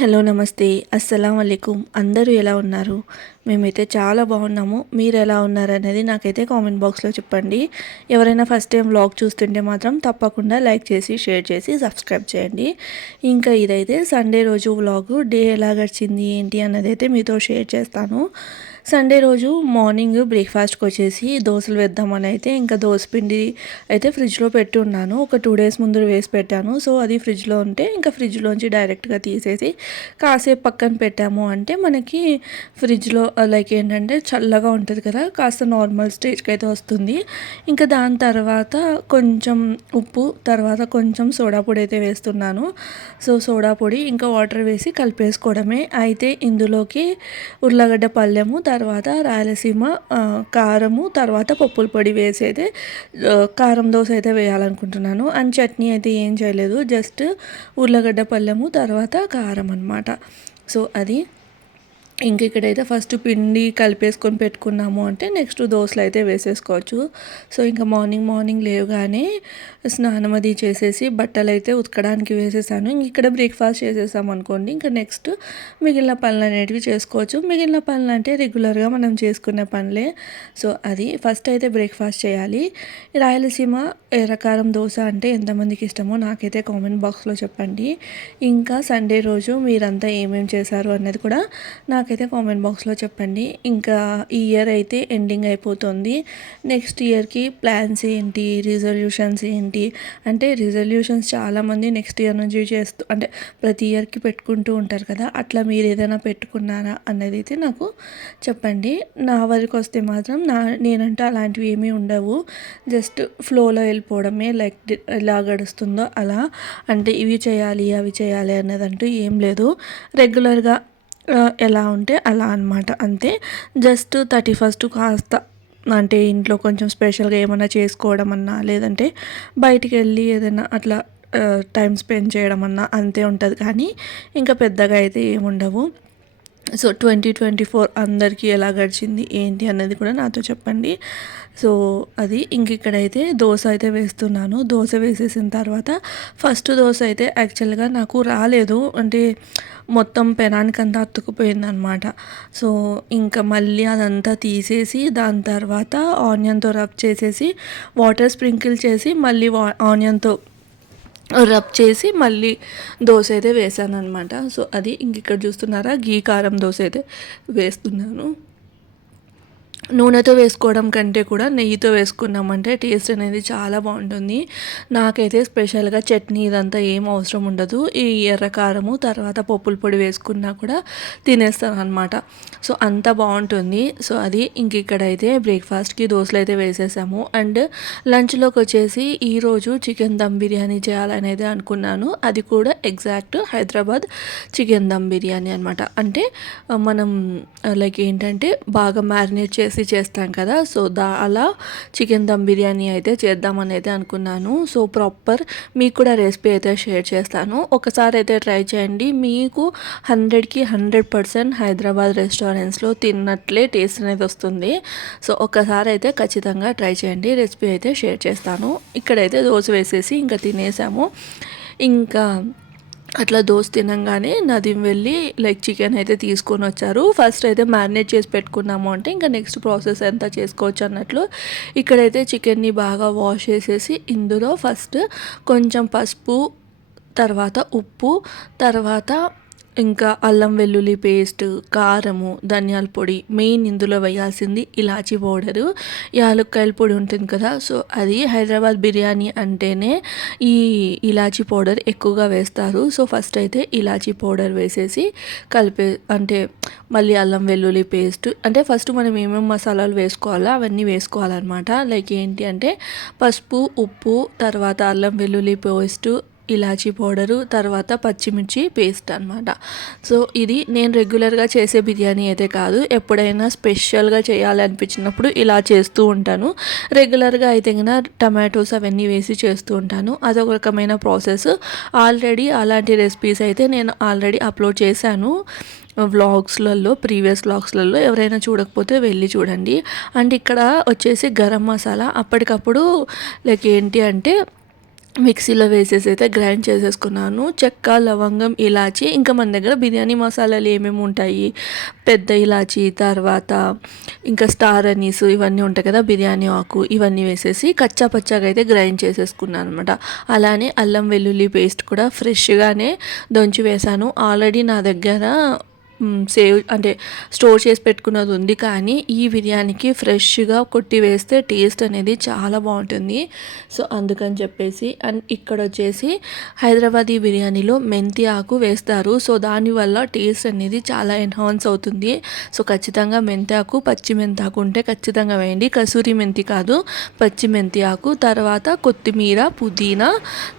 Hello నమస్తే అస్సలం వాలేకుమ్. అందరూ ఎలా ఉన్నారు? మేమైతే చాలా బాగున్నాము. మీరు ఎలా ఉన్నారు అనేది నాకైతే కామెంట్ బాక్స్లో చెప్పండి. ఎవరైనా ఫస్ట్ టైం వ్లాగ్ చూస్తుంటే మాత్రం తప్పకుండా లైక్ చేసి షేర్ చేసి సబ్స్క్రైబ్ చేయండి. ఇంకా ఇదైతే సండే రోజు వ్లాగు. డే ఎలా గడిచింది ఏంటి అన్నది అయితే మీతో షేర్ చేస్తాను. సండే రోజు మార్నింగ్ బ్రేక్ఫాస్ట్కి వచ్చేసి దోశలు వేద్దామని అయితే ఇంకా దోశపిండి అయితే ఫ్రిడ్జ్లో పెట్టి ఉన్నాను. ఒక 2 డేస్ ముందు వేసి పెట్టాను. సో అది ఫ్రిడ్జ్లో ఉంటే ఇంకా ఫ్రిడ్జ్లోంచి డైరెక్ట్గా తీసేసి కాసేపు పక్కన పెట్టాము అంటే మనకి ఫ్రిడ్జ్లో లైక్ ఏంటంటే చల్లగా ఉంటుంది కదా, కాస్త నార్మల్ స్టేజ్కి అయితే వస్తుంది. ఇంకా దాని తర్వాత కొంచెం ఉప్పు, తర్వాత కొంచెం సోడా పొడి అయితే వేస్తున్నాను. సో సోడా పొడి ఇంకా వాటర్ వేసి కలిపేసుకోవడమే. అయితే ఇందులోకి ఉర్లగడ్డ పళ్ళెము, తర్వాత రాయలసీమ కారము, తర్వాత పప్పుల పొడి వేసి అయితే కారం దోశ అయితే వేయాలనుకుంటున్నాను. అండ్ చట్నీ అయితే ఏం చేయలేదు, జస్ట్ ఉర్లగడ్డ పళ్ళెము తర్వాత కారం అనమాట. సో అది ఇంక ఇక్కడైతే ఫస్ట్ పిండి కలిపేసుకొని పెట్టుకున్నాము అంటే నెక్స్ట్ దోశలు అయితే వేసేసుకోవచ్చు. సో ఇంకా మార్నింగ్ లేవగానే స్నానం అది చేసేసి బట్టలు అయితే ఉతకడానికి వేసేసాను. ఇంక ఇక్కడ బ్రేక్ఫాస్ట్ చేసేసాం అనుకోండి, ఇంకా నెక్స్ట్ మిగిలిన పనులు అనేటివి చేసుకోవచ్చు. మిగిలిన పనులు అంటే రెగ్యులర్గా మనం చేసుకునే పనులే. సో అది ఫస్ట్ అయితే బ్రేక్ఫాస్ట్ చేయాలి. రాయలసీమ ఎర్రకారం దోశ అంటే ఎంతమందికి ఇష్టమో నాకైతే కామెంట్ బాక్స్లో చెప్పండి. ఇంకా సండే రోజు మీరంతా ఏమేమి చేశారు అన్నది కూడా నాకైతే కామెంట్ బాక్స్లో చెప్పండి. ఇంకా ఈ ఇయర్ అయితే ఎండింగ్ అయిపోతుంది. నెక్స్ట్ ఇయర్కి ప్లాన్స్ ఏంటి, రిజల్యూషన్స్ ఏంటి అంటే రిజల్యూషన్స్ చాలామంది నెక్స్ట్ ఇయర్ నుంచి అంటే ప్రతి ఇయర్కి పెట్టుకుంటూ ఉంటారు కదా, అట్లా మీరు ఏదైనా పెట్టుకున్నారా అన్నది అయితే నాకు చెప్పండి. నా వరకు వస్తే మాత్రం నేనంటే అలాంటివి ఏమీ ఉండవు. జస్ట్ ఫ్లోలో వెళ్ళిపోవడమే, లైక్ ఎలా గడుస్తుందో అలా. అంటే ఇవి చేయాలి అవి చేయాలి అన్నదంటూ ఏం లేదు. రెగ్యులర్గా ఎలా ఉంటే అలా అనమాట, అంతే. జస్ట్ 31st కాస్త అంటే ఇంట్లో కొంచెం స్పెషల్గా ఏమైనా చేసుకోవడం అన్నా, లేదంటే బయటికి వెళ్ళి ఏదైనా అట్లా టైం స్పెండ్ చేయడం అన్నా అంతే ఉంటుంది. కానీ ఇంకా పెద్దగా అయితే ఏముండవు. సో 2024 అందరికీ ఎలా గడిచింది ఏంటి అన్నది కూడా నాతో చెప్పండి. సో అది ఇంక ఇక్కడైతే దోశ అయితే వేస్తున్నాను. దోశ వేసేసిన తర్వాత ఫస్ట్ దోశ అయితే యాక్చువల్గా నాకు రాలేదు, అంటే మొత్తం పెనానికంతా అతుక్కుపోయిందనమాట. సో ఇంకా మళ్ళీ అదంతా తీసేసి దాని తర్వాత ఆనియన్తో రబ్ చేసేసి వాటర్ స్ప్రింకిల్ చేసి మళ్ళీ ఆనియన్తో రబ్ చేసి మళ్ళీ దోశ అయితే వేసాను అనమాట. సో అది ఇంక ఇక్కడ చూస్తున్నారా, గీ కారం దోశ అయితే వేస్తున్నాను. నూనెతో వేసుకోవడం కంటే కూడా నెయ్యితో వేసుకున్నామంటే టేస్ట్ అనేది చాలా బాగుంటుంది. నాకైతే స్పెషల్గా చట్నీ ఇదంతా ఏం అవసరం ఉండదు. ఈ ఎర్రకారము తర్వాత పప్పుల పొడి వేసుకున్నా కూడా తినేస్తాను అనమాట. సో అంత బాగుంటుంది. సో అది ఇంక ఇక్కడైతే బ్రేక్ఫాస్ట్కి దోశలు అయితే వేసేసాము. అండ్ లంచ్లోకి వచ్చేసి ఈరోజు చికెన్ దమ్ బిర్యానీ చేయాలని అయితే అనుకున్నాను. అది కూడా ఎగ్జాక్ట్ హైదరాబాద్ చికెన్ దమ్ బిర్యానీ అనమాట. అంటే మనం లైక్ ఏంటంటే బాగా మ్యారినేట్ చేసి చేస్తాం కదా, సో అలా చికెన్ దమ్ బిర్యానీ అయితే చేద్దామని అయితే అనుకున్నాను. సో ప్రాపర్ మీకు కూడా రెసిపీ అయితే షేర్ చేస్తాను. ఒకసారి అయితే ట్రై చేయండి. మీకు 100కి 100% హైదరాబాద్ రెస్టారెంట్స్లో తిన్నట్లే టేస్ట్ అనేది వస్తుంది. సో ఒకసారి అయితే ఖచ్చితంగా ట్రై చేయండి. రెసిపీ అయితే షేర్ చేస్తాను. ఇక్కడైతే దోశ వేసేసి ఇంకా తినేసాము. ఇంకా అట్లా దోశ తినంగానే నదీం వెళ్ళి లైక్ చికెన్ అయితే తీసుకొని వచ్చారు. ఫస్ట్ అయితే మ్యారినేట్ చేసి పెట్టుకున్నాము అంటే ఇంకా నెక్స్ట్ ప్రాసెస్ ఎంత చేసుకోవచ్చు అన్నట్లు ఇక్కడైతే చికెన్ని బాగా వాష్ చేసేసి ఇందులో ఫస్ట్ కొంచెం పసుపు, తర్వాత ఉప్పు, తర్వాత ఇంకా అల్లం వెల్లుల్లి పేస్ట్, కారము, ధనియాల పొడి, మెయిన్ ఇందులో వేయాల్సింది ఇలాచీ పౌడరు, యాలక్కాయల పొడి ఉంటుంది కదా, సో అది హైదరాబాద్ బిర్యానీ అంటేనే ఈ ఇలాచీ పౌడర్ ఎక్కువగా వేస్తారు. సో ఫస్ట్ అయితే ఇలాచీ పౌడర్ వేసేసి అంటే మళ్ళీ అల్లం వెల్లుల్లి పేస్ట్, అంటే ఫస్ట్ మనం ఏమేమి మసాలాలు వేసుకోవాలో అవన్నీ వేసుకోవాలన్నమాట. లైక్ ఏంటి అంటే పసుపు, ఉప్పు, తర్వాత అల్లం వెల్లుల్లి పేస్ట్, ఇలాచీ పౌడరు, తర్వాత పచ్చిమిర్చి పేస్ట్ అనమాట. సో ఇది నేను రెగ్యులర్గా చేసే బిర్యానీ అయితే కాదు, ఎప్పుడైనా స్పెషల్గా చేయాలి అనిపించినప్పుడు ఇలా చేస్తూ ఉంటాను. రెగ్యులర్గా అయితే కన్నా టమాటోస్ అవన్నీ వేసి చేస్తూ ఉంటాను. అదొక రకమైన ప్రాసెస్. ఆల్రెడీ అలాంటి రెసిపీస్ అయితే నేను ఆల్రెడీ అప్లోడ్ చేశాను ప్రీవియస్ వ్లాగ్స్లలో. ఎవరైనా చూడకపోతే వెళ్ళి చూడండి. అండ్ ఇక్కడ వచ్చేసి గరం మసాలా అప్పటికప్పుడు లైక్ ఏంటి అంటే మిక్సీలో వేసేసి అయితే గ్రైండ్ చేసేసుకున్నాను. చెక్క, లవంగం, ఇలాచి, ఇంకా మన దగ్గర బిర్యానీ మసాలాలు ఏమేమి ఉంటాయి, పెద్ద ఇలాచి, తర్వాత ఇంకా స్టార్ అనీస్ ఇవన్నీ ఉంటాయి కదా, బిర్యానీ ఆకు, ఇవన్నీ వేసేసి కచ్చా పచ్చాగా అయితే గ్రైండ్ చేసేసుకున్నాను అనమాట. అలానే అల్లం వెల్లుల్లి పేస్ట్ కూడా ఫ్రెష్గానే దంచి వేశాను. ఆల్రెడీ నా దగ్గర సేవ్ అంటే స్టోర్ చేసి పెట్టుకున్నది ఉంది, కానీ ఈ బిర్యానీకి ఫ్రెష్గా కొట్టి వేస్తే టేస్ట్ అనేది చాలా బాగుంటుంది. సో అందుకని చెప్పేసి, అండ్ ఇక్కడ వచ్చేసి హైదరాబాదీ బిర్యానీలో మెంతి ఆకు వేస్తారు. సో దానివల్ల టేస్ట్ అనేది చాలా ఎన్హాన్స్ అవుతుంది. సో ఖచ్చితంగా మెంతి ఆకు, పచ్చి మెంతి ఆకు ఉంటే ఖచ్చితంగా వేయండి. కసూరి మెంతి కాదు, పచ్చి మెంతి ఆకు, తర్వాత కొత్తిమీర, పుదీనా,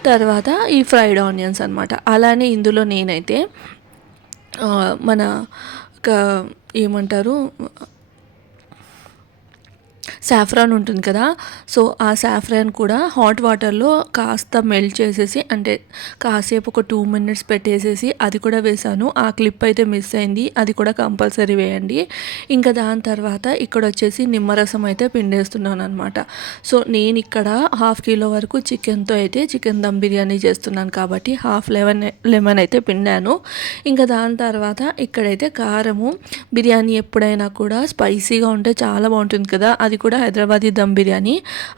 తర్వాత ఈ ఫ్రైడ్ ఆనియన్స్ అనమాట. అలానే ఇందులో నేనైతే మన ఏమంటారు, సాఫ్రాన్ ఉంటుంది కదా, సో ఆ సాఫ్రాన్ కూడా హాట్ వాటర్లో కాస్త మెల్ట్ చేసేసి, అంటే కాసేపు ఒక 2 minutes పెట్టేసేసి అది కూడా వేసాను. ఆ క్లిప్ అయితే మిస్ అయింది, అది కూడా కంపల్సరీ వేయండి. ఇంకా దాని తర్వాత ఇక్కడ వచ్చేసి నిమ్మరసం అయితే పిండేస్తున్నాను అనమాట. సో నేను ఇక్కడ 1/2 kg వరకు చికెన్తో అయితే చికెన్ దమ్ బిర్యానీ చేస్తున్నాను కాబట్టి లెమన్ అయితే పిండాను. ఇంకా దాని తర్వాత ఇక్కడైతే కారము, బిర్యానీ ఎప్పుడైనా కూడా స్పైసీగా ఉంటే చాలా బాగుంటుంది కదా, అది కూడా హైదరాబాదీ దమ్ బిర్యానీ,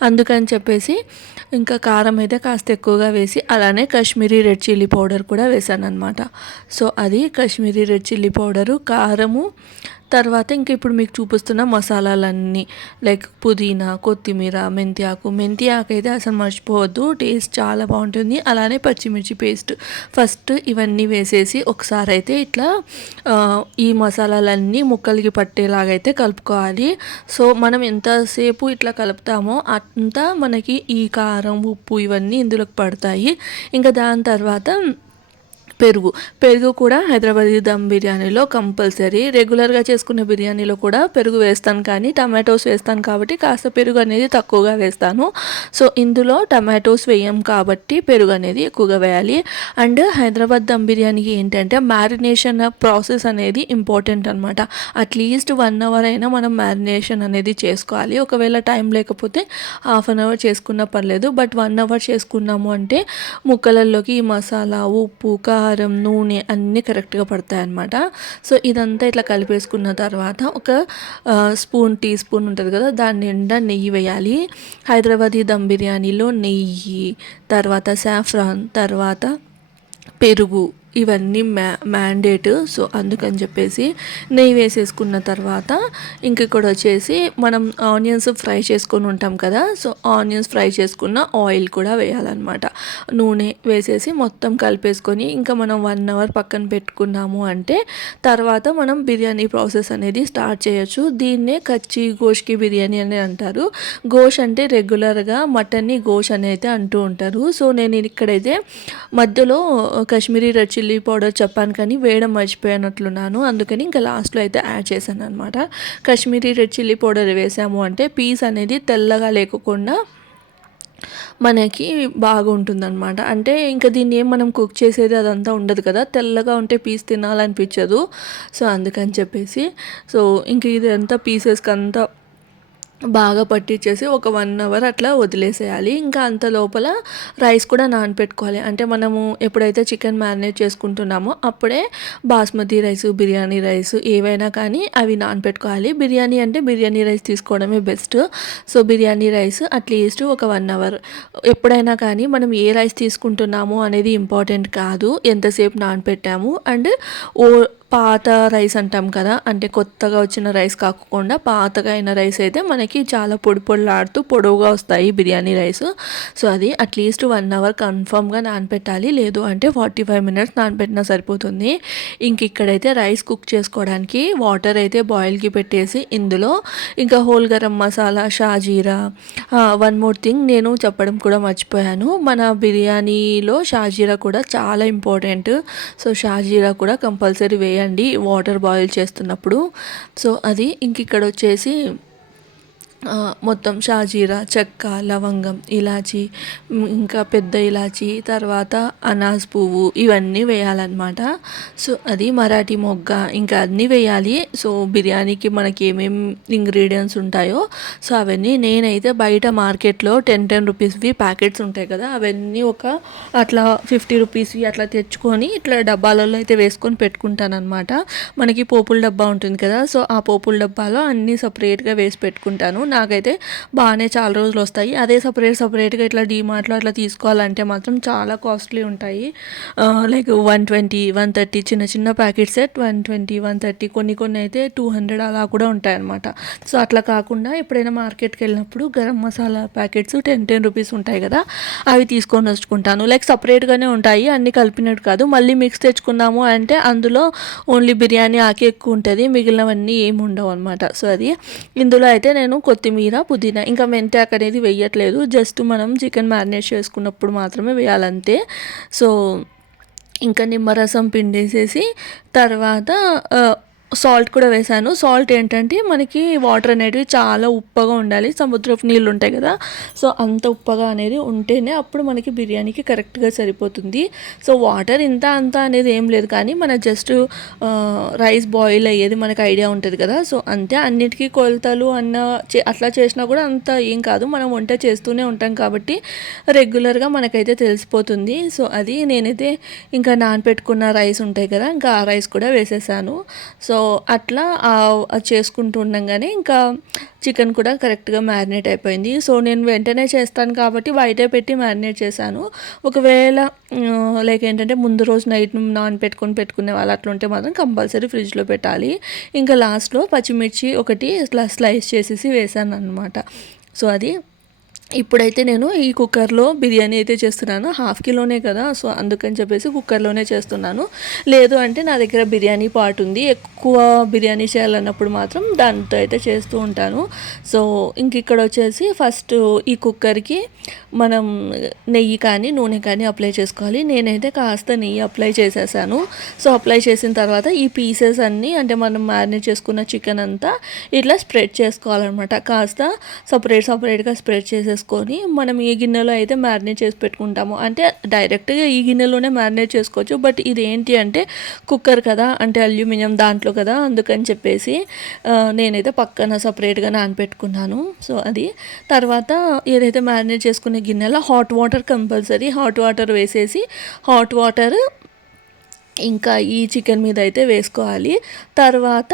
అందుకని చెప్పేసి ఇంకా కారం అయితే కాస్త ఎక్కువగా వేసి, అలానే కాశ్మీరీ రెడ్ చిల్లీ పౌడర్ కూడా వేసాను అనమాట. సో అది కాశ్మీరీ రెడ్ చిల్లీ పౌడరు, కారము, తర్వాత ఇంకా ఇప్పుడు మీకు చూపిస్తున్న మసాలాలన్నీ లైక్ పుదీనా, కొత్తిమీర, మెంతి ఆకు అయితే అసలు మర్చిపోవద్దు, టేస్ట్ చాలా బాగుంటుంది. అలానే పచ్చిమిర్చి పేస్ట్, ఫస్ట్ ఇవన్నీ వేసేసి ఒకసారి అయితే ఇట్లా ఈ మసాలాలన్నీ ముక్కలకి పట్టేలాగైతే కలుపుకోవాలి. సో మనం ఎంతసేపు ఇట్లా కలుపుతామో అంత మనకి ఈ కారం, ఉప్పు ఇవన్నీ ఇందులోకి పడతాయి. ఇంకా దాని తర్వాత పెరుగు కూడా హైదరాబాదీ దమ్ బిర్యానీలో కంపల్సరీ. రెగ్యులర్గా చేసుకునే బిర్యానీలో కూడా పెరుగు వేస్తాను, కానీ టమాటోస్ వేస్తాను కాబట్టి కాస్త పెరుగు అనేది తక్కువగా వేస్తాను. సో ఇందులో టమాటోస్ వేయం కాబట్టి పెరుగు అనేది ఎక్కువగా వేయాలి. అండ్ హైదరాబాద్ దమ్ బిర్యానీకి ఏంటంటే మ్యారినేషన్ ప్రాసెస్ అనేది ఇంపార్టెంట్ అనమాట. అట్లీస్ట్ 1 hour అయినా మనం మ్యారినేషన్ అనేది చేసుకోవాలి. ఒకవేళ టైం లేకపోతే 1/2 hour చేసుకున్నా పర్లేదు, బట్ 1 hour చేసుకున్నాము అంటే ముక్కలలోకి ఈ మసాలా, ఉప్పు, కారం, నూనె అన్నీ కరెక్ట్గా పడతాయి అన్నమాట. సో ఇదంతా ఇట్లా కలిపేసుకున్న తర్వాత ఒక టీ స్పూన్ ఉంటుంది కదా, దాని నిండా నెయ్యి వేయాలి. హైదరాబాదీ దమ్ బిర్యానీలో నెయ్యి, తర్వాత సాఫ్రాన్, తర్వాత పెరుగు, ఇవన్నీ మ్యాండేట్. సో అందుకని చెప్పేసి నెయ్యి వేసేసుకున్న తర్వాత ఇంక ఇక్కడ వచ్చేసి మనం ఆనియన్స్ ఫ్రై చేసుకొని ఉంటాం కదా, సో ఆనియన్స్ ఫ్రై చేసుకున్న ఆయిల్ కూడా వేయాలన్నమాట. నూనె వేసేసి మొత్తం కలిపేసుకొని ఇంకా మనం 1 hour పక్కన పెట్టుకున్నాము అంటే తర్వాత మనం బిర్యానీ ప్రాసెస్ అనేది స్టార్ట్ చేయొచ్చు. దీన్నే కచ్చి గోష్కి బిర్యానీ అని అంటారు. గోష్ అంటే రెగ్యులర్గా మటన్ని గోష్ అని అయితే అంటూ ఉంటారు. సో నేను ఇక్కడైతే మధ్యలో కాశ్మీరీ రెడ్ చిల్లీ పౌడర్ చెప్పాను కానీ వేయడం మర్చిపోయినట్లున్నాను, అందుకని ఇంకా లాస్ట్లో అయితే యాడ్ చేశాను అనమాట. కాశ్మీరీ రెడ్ చిల్లీ పౌడర్ వేసాము అంటే పీస్ అనేది తెల్లగా లేకుండా మనకి బాగుంటుందన్నమాట. అంటే ఇంకా దీన్ని ఏం మనం కుక్ చేసేది అదంతా ఉండదు కదా, తెల్లగా ఉంటే పీస్ తినాలనిపించదు. సో అందుకని చెప్పేసి సో ఇంక ఇదంతా పీసెస్కి అంతా బాగా పట్టించేసి ఒక 1 hour అట్లా వదిలేసేయాలి. ఇంకా అంత లోపల రైస్ కూడా నానపెట్టుకోవాలి. అంటే మనము ఎప్పుడైతే చికెన్ మ్యారినేట్ చేసుకుంటున్నామో అప్పుడే బాస్మతి రైస్, బిర్యానీ రైస్ ఏవైనా కానీ అవి నానపెట్టుకోవాలి. బిర్యానీ అంటే బిర్యానీ రైస్ తీసుకోవడమే best. So biryani rice at least ఒక 1 hour. ఎప్పుడైనా కానీ మనం ఏ రైస్ తీసుకుంటున్నామో అనేది ఇంపార్టెంట్ కాదు, ఎంతసేపు నానపెట్టాము. అండ్ పాత రైస్ అంటాం కదా, అంటే కొత్తగా వచ్చిన రైస్ కాకుండా పాతగా అయిన రైస్ అయితే మనకి చాలా పొడిలాడుతూ పొడవుగా వస్తాయి బిర్యానీ రైస్. సో అది అట్లీస్ట్ 1 hour కన్ఫామ్గా నానపెట్టాలి, లేదు అంటే 45 minutes నానపెట్టినా సరిపోతుంది. ఇంక ఇక్కడైతే రైస్ కుక్ చేసుకోవడానికి వాటర్ అయితే బాయిల్కి పెట్టేసి ఇందులో ఇంకా హోల్ గరం మసాలా, షాజీరా, 1 more థింగ్ నేను చెప్పడం కూడా మర్చిపోయాను, మన బిర్యానీలో షాజీరా కూడా చాలా ఇంపార్టెంట్. సో షాజీరా కూడా కంపల్సరీ వేయండి వాటర్ బాయిల్ చేస్తున్నప్పుడు. సో అది ఇంక ఇక్కడ వచ్చేసి మొత్తం షాజీరా, చెక్క, లవంగం, ఇలాచి, ఇంకా పెద్ద ఇలాచి, తర్వాత అనాస్ పువ్వు ఇవన్నీ వేయాలన్నమాట. సో అది మరాఠీ మొగ్గ ఇంకా అన్నీ వేయాలి. సో బిర్యానీకి మనకి ఏమేమి ఇంగ్రీడియంట్స్ ఉంటాయో సో అవన్నీ నేనైతే బయట మార్కెట్లో 10 రూపీస్వి ప్యాకెట్స్ ఉంటాయి కదా, అవన్నీ ఒక అట్లా 50 రూపీస్వి అట్లా తెచ్చుకొని ఇట్లా డబ్బాలలో అయితే వేసుకొని పెట్టుకుంటాను అనమాట. మనకి పోపుల డబ్బా ఉంటుంది కదా, సో ఆ పోపుల డబ్బాలో అన్నీ సపరేట్గా వేసి పెట్టుకుంటాను. నాకైతే బాగానే చాలా రోజులు వస్తాయి. అదే సపరేట్గా ఇట్లా డీమార్ట్లో అట్లా తీసుకోవాలంటే మాత్రం చాలా కాస్ట్లీ ఉంటాయి. లైక్ 120, 130 చిన్న చిన్న ప్యాకెట్స్ 120, 130, కొన్ని అయితే 200 అలా కూడా ఉంటాయి అన్నమాట. సో అట్లా కాకుండా ఎప్పుడైనా మార్కెట్కి వెళ్ళినప్పుడు గరం మసాలా ప్యాకెట్స్ 10 రూపీస్ ఉంటాయి కదా, అవి తీసుకొని వచ్చుకుంటాను. లైక్ సపరేట్గానే ఉంటాయి, అన్నీ కలిపినట్టు కాదు. మళ్ళీ మిక్స్ తెచ్చుకున్నాము అంటే అందులో ఓన్లీ బిర్యానీ ఆకే ఎక్కువ ఉంటుంది, మిగిలినవన్నీ ఏమి ఉండవు అనమాట. సో అది ఇందులో అయితే నేను కొత్తిమీర, పుదీనా ఇంకా మెంతాకు అనేది వేయట్లేదు. జస్ట్ మనం చికెన్ మ్యారినేట్ చేసుకున్నప్పుడు మాత్రమే వేయాలంతే. సో ఇంకా నిమ్మరసం పిండేసేసి తర్వాత సాల్ట్ కూడా వేసాను. సాల్ట్ ఏంటంటే మనకి వాటర్ అనేటివి చాలా ఉప్పగా ఉండాలి, సముద్రపు నీళ్ళు ఉంటాయి కదా, సో అంత ఉప్పగా అనేది ఉంటేనే అప్పుడు మనకి బిర్యానీకి కరెక్ట్గా సరిపోతుంది. సో వాటర్ ఇంత అంత అనేది ఏం లేదు, కానీ మన జస్ట్ రైస్ బాయిల్ అయ్యేది మనకు ఐడియా ఉంటుంది కదా, సో అంతే. అన్నిటికీ కొలతలు అట్లా చేసినా కూడా అంత ఏం కాదు, మనం వంట చేస్తూనే ఉంటాం కాబట్టి రెగ్యులర్గా మనకైతే తెలిసిపోతుంది. సో అది నేనైతే ఇంకా నానపెట్టుకున్న రైస్ ఉంటాయి కదా, ఇంకా ఆ రైస్ కూడా వేసేసాను. సో అట్లా చేసుకుంటూ ఉండగానే ఇంకా చికెన్ కూడా కరెక్ట్గా మ్యారినేట్ అయిపోయింది. సో నేను వెంటనే చేస్తాను కాబట్టి బయటే పెట్టి మ్యారినేట్ చేశాను. ఒకవేళ లైక్ ఏంటంటే ముందు రోజు నైట్ పెట్టుకునే వాళ్ళు అట్లా ఉంటే మాత్రం కంపల్సరీ ఫ్రిడ్జ్లో పెట్టాలి. ఇంకా లాస్ట్లో పచ్చిమిర్చి ఒకటి ఇట్లా స్లైస్ చేసేసి వేసాను అనమాట. సో అది ఇప్పుడైతే నేను ఈ కుక్కర్లో బిర్యానీ అయితే చేస్తున్నాను. 1/2 కిలోనే కదా, సో అందుకని చెప్పేసి కుక్కర్లోనే చేస్తున్నాను. లేదు అంటే నా దగ్గర బిర్యానీ పాట్ ఉంది, ఎక్కువ బిర్యానీ చేయాలన్నప్పుడు మాత్రం దాంతో అయితే చేస్తూ ఉంటాను. సో ఇంక ఇక్కడ వచ్చేసి ఫస్ట్ ఈ కుక్కర్కి మనం నెయ్యి కానీ నూనె కానీ అప్లై చేసుకోవాలి. నేనైతే కాస్త నెయ్యి అప్లై చేసేసాను. సో అప్లై చేసిన తర్వాత ఈ పీసెస్ అన్నీ అంటే మనం మ్యారినేట్ చేసుకున్న చికెన్ అంతా ఇట్లా స్ప్రెడ్ చేసుకోవాలన్నమాట. కాస్త సపరేట్గా స్ప్రెడ్ చేసేసుకొని మనం ఏ గిన్నెలో అయితే మ్యారినేట్ చేసి పెట్టుకుంటామో, అంటే డైరెక్ట్గా ఈ గిన్నెలోనే మ్యారినేట్ చేసుకోవచ్చు, బట్ ఇది ఏంటి అంటే కుక్కర్ కదా, అంటే అల్యూమినియం దాంట్లో కదా, అందుకని చెప్పేసి నేనైతే పక్కన సపరేట్గా నానపెట్టుకున్నాను. సో అది తర్వాత ఏదైతే మ్యారినేట్ చేసుకునే గిన్నెలో hot water compulsory, hot water వేసేసి హాట్ వాటర్ ఇంకా ఈ చికెన్ మీద అయితే వేసుకోవాలి. తర్వాత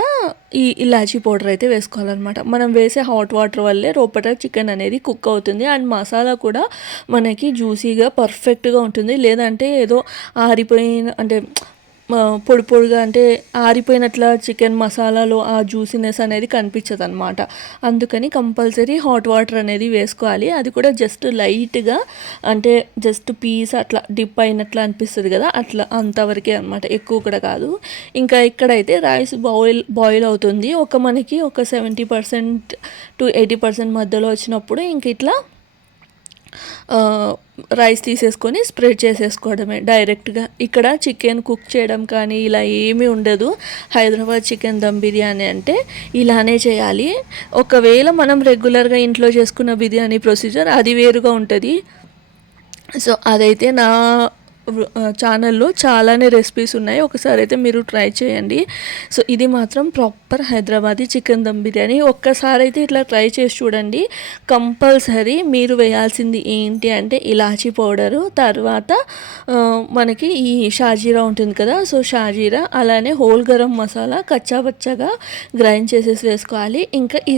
ఈ ఇలాచీ పౌడర్ అయితే వేసుకోవాలన్నమాట. మనం వేసే హాట్ వాటర్ వల్లే లోపల చికెన్ అనేది కుక్ అవుతుంది అండ్ మసాలా కూడా మనకి జ్యూసీగా పర్ఫెక్ట్గా ఉంటుంది. లేదంటే ఏదో ఆరిపోయిన అంటే పొడిగా అంటే ఆరిపోయినట్ల చికెన్ మసాలాలో ఆ జ్యూసీనెస్ అనేది కనిపించదు అనమాట. అందుకని కంపల్సరీ హాట్ వాటర్ అనేది వేసుకోవాలి. అది కూడా జస్ట్ లైట్గా, అంటే జస్ట్ పీస్ అట్లా డిప్ అయినట్లు అనిపిస్తుంది కదా, అట్లా అంతవరకే అనమాట, ఎక్కువ కూడా కాదు. ఇంకా ఇక్కడైతే రైస్ బాయిల్ అవుతుంది. మనకి ఒక 70% to 80% మధ్యలో వచ్చినప్పుడు ఇంక ఇట్లా రైస్ తీసేసుకొని స్ప్రెడ్ చేసేసుకోవడమే డైరెక్ట్గా. ఇక్కడ చికెన్ కుక్ చేయడం కానీ ఇలా ఏమీ ఉండదు. హైదరాబాద్ చికెన్ దమ్ బిర్యానీ అంటే ఇలానే చేయాలి. ఒకవేళ మనం రెగ్యులర్గా ఇంట్లో చేసుకున్న బిర్యానీ ప్రొసీజర్ అది వేరుగా ఉంటుంది. సో అదైతే నా ఛానల్లో చాలానే రెసిపీస్ ఉన్నాయి, ఒకసారి అయితే మీరు ట్రై చేయండి. సో ఇది మాత్రం ప్రాపర్ హైదరాబాదీ చికెన్ దమ్ బిర్యానీ. ఒక్కసారి అయితే ఇట్లా ట్రై చేసి చూడండి. కంపల్సరీ మీరు వేయాల్సింది ఏంటి అంటే ఇలాచీ పౌడరు, తర్వాత మనకి ఈ షాజీరా ఉంటుంది కదా, సో షాజీరా, అలానే హోల్ గరం మసాలా కచ్చాపచ్చగా గ్రైండ్ చేసేసి వేసుకోవాలి. ఇంకా ఈ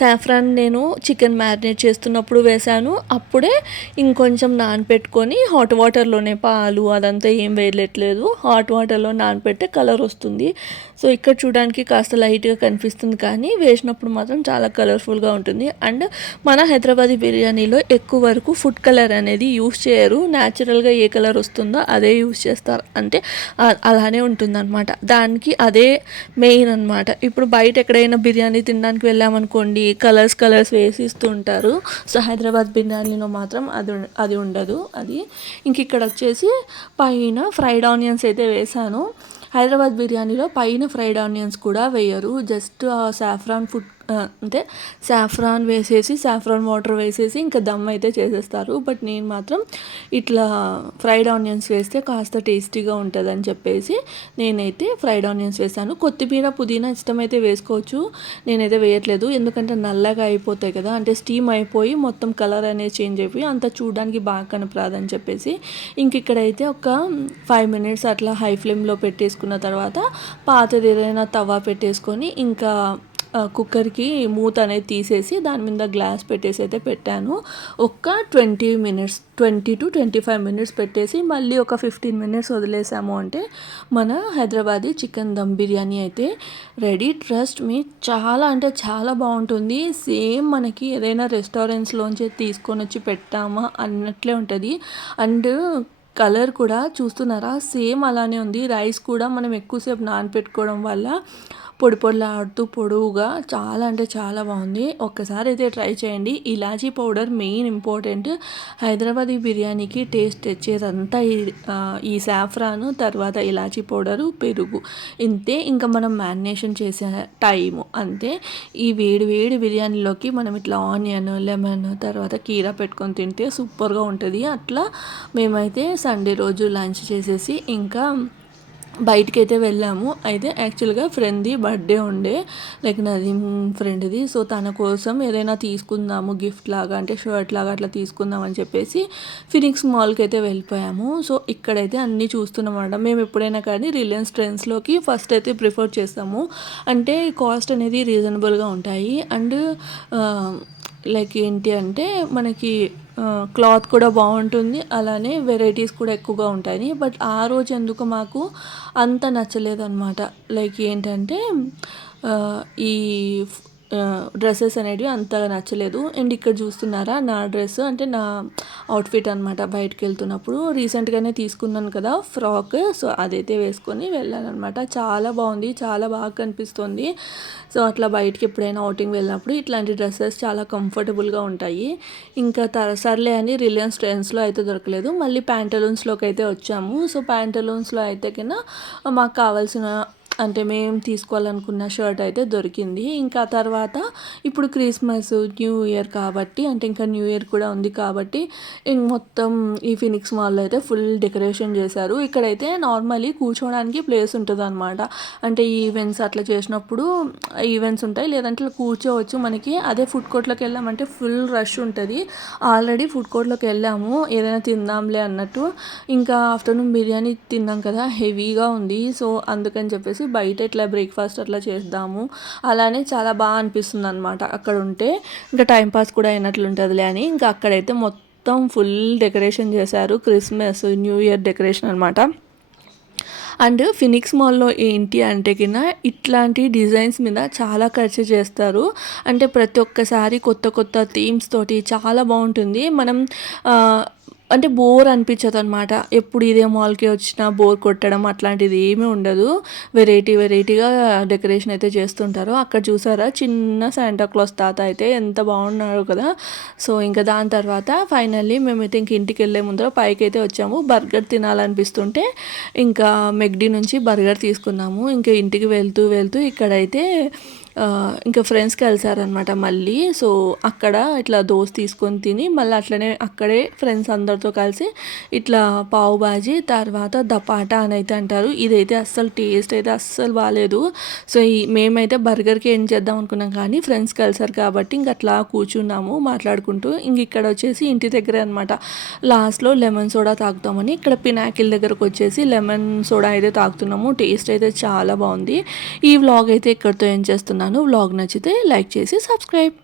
సాఫ్రాన్ నేను చికెన్ మ్యారినేట్ చేస్తున్నప్పుడు వేసాను. అప్పుడే ఇంకొంచెం నానపెట్టుకొని హాట్ వాటర్లో పాలు అదంతా ఏం వేయట్లేదు, హాట్ వాటర్లో నానపెడితే కలర్ వస్తుంది. సో ఇక్కడ చూడడానికి కాస్త లైట్గా కనిపిస్తుంది, కానీ వేసినప్పుడు మాత్రం చాలా కలర్ఫుల్గా ఉంటుంది. అండ్ మన హైదరాబాదీ బిర్యానీలో ఎక్కువ వరకు ఫుడ్ కలర్ అనేది యూస్ చేయరు. న్యాచురల్గా ఏ కలర్ వస్తుందో అదే యూస్ చేస్తారు, అంటే అలానే ఉంటుందన్నమాట. దానికి అదే మెయిన్ అనమాట. ఇప్పుడు బయట ఎక్కడైనా బిర్యానీ తినడానికి వెళ్ళామనుకోండి, కలర్స్ వేసి ఇస్తూ ఉంటారు. సో హైదరాబాద్ బిర్యానీలో మాత్రం అది ఉండదు. అది ఇంక ఇక్కడ వచ్చేసి పైన ఫ్రైడ్ ఆనియన్స్ అయితే వేసాను. హైదరాబాద్ బిర్యానీలో పైన ఫ్రైడ్ ఆనియన్స్ కూడా వేయరు, జస్ట్ ఆ సాఫ్రాన్ ఫుడ్ అంటే సాఫ్రాన్ వేసేసి సాఫ్రాన్ వాటర్ వేసేసి ఇంకా దమ్ అయితే చేసేస్తారు. బట్ నేను మాత్రం ఇట్లా ఫ్రైడ్ ఆనియన్స్ వేస్తే కాస్త టేస్టీగా ఉంటుందని చెప్పేసి నేనైతే ఫ్రైడ్ ఆనియన్స్ వేసాను. కొత్తిమీర పుదీనా ఇష్టమైతే వేసుకోవచ్చు, నేనైతే వేయట్లేదు. ఎందుకంటే నల్లగా అయిపోతాయి కదా, అంటే స్టీమ్ అయిపోయి మొత్తం కలర్ అనేది చేంజ్ అయిపోయి అంత చూడడానికి బాగా కనపరాదని చెప్పేసి ఇంక ఇక్కడైతే ఒక 5 minutes అట్లా హై ఫ్లేమ్లో పెట్టేసుకున్న తర్వాత పాతది ఏదైనా తవా పెట్టేసుకొని ఇంకా కుక్కర్కి మూత అనేది తీసేసి దాని మీద గ్లాస్ పెట్టేసి అయితే పెట్టాను. ఒక 20 to 25 minutes పెట్టేసి మళ్ళీ ఒక 15 minutes వదిలేసాము అంటే మన హైదరాబాదీ చికెన్ దమ్ బిర్యానీ అయితే రెడీ. ట్రస్ట్ మీ, చాలా అంటే చాలా బాగుంటుంది. సేమ్ మనకి ఏదైనా రెస్టారెంట్స్లోంచి తీసుకొని వచ్చి పెట్టామా అన్నట్లే ఉంటుంది. అండ్ కలర్ కూడా చూస్తున్నారా, సేమ్ అలానే ఉంది. రైస్ కూడా మనం ఎక్కువసేపు నానపెట్టుకోవడం వల్ల పొడి పొడిలాడుతూ పొడవుగా చాలా అంటే చాలా బాగుంది. ఒక్కసారి అయితే ట్రై చేయండి. ఇలాచీ పౌడర్ మెయిన్ ఇంపార్టెంట్. హైదరాబాదీ బిర్యానీకి టేస్ట్ తెచ్చేదంతా ఈ సాఫ్రాను, తర్వాత ఇలాచీ పౌడరు, పెరుగు, ఇంతే. ఇంకా మనం మ్యారినేషన్ చేసే టైము అంతే. ఈ వేడి వేడి బిర్యానీలోకి మనం ఇట్లా ఆనియన్, లెమన్, తర్వాత కీరా పెట్టుకొని తింటే సూపర్గా ఉంటుంది. అట్లా మేమైతే సండే రోజు లంచ్ చేసేసి ఇంకా బయటికైతే వెళ్ళాము. అయితే యాక్చువల్గా ఫ్రెండ్ది బర్త్డే ఉండే, లైక్ నాది ఫ్రెండ్ది. సో తన కోసం ఏదైనా తీసుకుందాము గిఫ్ట్ లాగా, అంటే షర్ట్ లాగా అట్లా తీసుకుందాం అని చెప్పేసి ఫినిక్స్ మాల్కి అయితే వెళ్ళిపోయాము. సో ఇక్కడైతే అన్నీ చూస్తున్నామన్నమాట. మేము ఎప్పుడైనా కానీ రిలయన్స్ ట్రెండ్స్లోకి ఫస్ట్ అయితే ప్రిఫర్ చేస్తాము. అంటే కాస్ట్ అనేది రీజనబుల్గా ఉంటాయి. అండ్ లైక్ ఏంటి అంటే మనకి క్లాత్ కూడా బాగుంటుంది, అలానే వెరైటీస్ కూడా ఎక్కువగా ఉంటాయి. బట్ ఆ రోజు ఎందుకు మాకు అంత నచ్చలేదన్నమాట. లైక్ ఏంటంటే ఈ డ్రెస్సెస్ అనేవి అంతగా నచ్చలేదు. అండ్ ఇక్కడ చూస్తున్నారా నా డ్రెస్, అంటే నా అవుట్ఫిట్ అనమాట. బయటకు వెళ్తున్నప్పుడు రీసెంట్గానే తీసుకున్నాను కదా ఫ్రాక్, సో అదైతే వేసుకొని వెళ్ళాను అనమాట. చాలా బాగుంది, చాలా బాగా కనిపిస్తుంది. సో అట్లా బయటకి ఎప్పుడైనా అవుటింగ్ వెళ్ళినప్పుడు ఇట్లాంటి డ్రెస్సెస్ చాలా కంఫర్టబుల్గా ఉంటాయి. ఇంకా సర్లే అని రిలయన్స్ ట్రెండ్స్లో అయితే దొరకలేదు, మళ్ళీ ప్యాంటలూన్స్లోకి అయితే వచ్చాము. సో ప్యాంటలూన్స్లో అయితే కన్నా మాకు కావాల్సిన, అంటే మేము తీసుకోవాలనుకున్న షర్ట్ అయితే దొరికింది. ఇంకా తర్వాత ఇప్పుడు క్రిస్మస్, న్యూ ఇయర్ కాబట్టి, అంటే ఇంకా న్యూ ఇయర్ కూడా ఉంది కాబట్టి మొత్తం ఈ ఫినిక్స్ మాల్లో అయితే ఫుల్ డెకరేషన్ చేశారు. ఇక్కడైతే నార్మల్లీ కూర్చోవడానికి ప్లేస్ ఉంటుంది అనమాట. అంటే ఈవెంట్స్ అట్లా చేసినప్పుడు ఈవెంట్స్ ఉంటాయి, లేదంటే కూర్చోవచ్చు. మనకి అదే ఫుడ్ కోర్ట్లోకి వెళ్ళామంటే ఫుల్ రష్ ఉంటుంది. ఆల్రెడీ ఫుడ్ కోర్ట్లోకి వెళ్ళాము ఏదైనా తిందాంలే అన్నట్టు. ఇంకా ఆఫ్టర్నూన్ బిర్యానీ తిన్నాం కదా, హెవీగా ఉంది. సో అందుకని చెప్పేసి బయట ఇట్లా బ్రేక్ఫాస్ట్ అట్లా చేద్దాము, అలానే చాలా బాగా అనిపిస్తుంది అనమాట అక్కడ ఉంటే. ఇంకా టైంపాస్ కూడా అయినట్లు ఉంటుందిలే అని ఇంకా అక్కడైతే మొత్తం ఫుల్ డెకరేషన్ చేశారు. క్రిస్మస్, న్యూ ఇయర్ డెకరేషన్ అనమాట. అండ్ ఫినిక్స్ మాల్లో ఏంటి అంటే కింద ఇట్లాంటి డిజైన్స్ మీద చాలా ఖర్చు చేస్తారు. అంటే ప్రతి ఒక్కసారి కొత్త కొత్త థీమ్స్ తోటి చాలా బాగుంటుంది. మనం అంటే బోర్ అనిపించదు అనమాట. ఎప్పుడు ఇదే మాల్కి వచ్చినా బోర్ కొట్టడం అట్లాంటిది ఏమీ ఉండదు. వెరైటీగా డెకరేషన్ అయితే చేస్తుంటారు. అక్కడ చూసారా చిన్న శాంటాక్లాస్ తాత అయితే ఎంత బాగున్నాడు కదా. సో ఇంకా దాని తర్వాత ఫైనల్లీ మేమైతే ఇంటికి వెళ్ళే ముందర పైకి అయితే వచ్చాము. బర్గర్ తినాలనిపిస్తుంటే ఇంకా మెక్డీ నుంచి బర్గర్ తీసుకున్నాము. ఇంకా ఇంటికి వెళ్తూ ఇక్కడైతే ఇంకా ఫ్రెండ్స్ కలిసారనమాట మళ్ళీ. సో అక్కడ ఇట్లా దోశ తీసుకొని తిని మళ్ళీ అట్లనే అక్కడే ఫ్రెండ్స్ అందరితో కలిసి ఇట్లా పావు బాజీ, తర్వాత దపాటా అని అయితే అంటారు. ఇదైతే అస్సలు టేస్ట్ అయితే అస్సలు బాగాలేదు. సో మేమైతే బర్గర్కి ఏం చేద్దాం అనుకున్నాం, కానీ ఫ్రెండ్స్ కలిసారు కాబట్టి ఇంక అట్లా కూర్చున్నాము మాట్లాడుకుంటూ. ఇంక ఇక్కడ వచ్చేసి ఇంటి దగ్గరే అనమాట. లాస్ట్లో లెమన్ సోడా తాగుతామని ఇక్కడ పినాకిల్ దగ్గరకు వచ్చేసి లెమన్ సోడా అయితే తాగుతున్నాము. టేస్ట్ అయితే చాలా బాగుంది. ఈ వ్లాగ్ అయితే ఇక్కడితో ఏం చేస్తున్నాను. వ్లాగ్ నచ్చితే లైక్ చేసి సబ్స్క్రైబ్.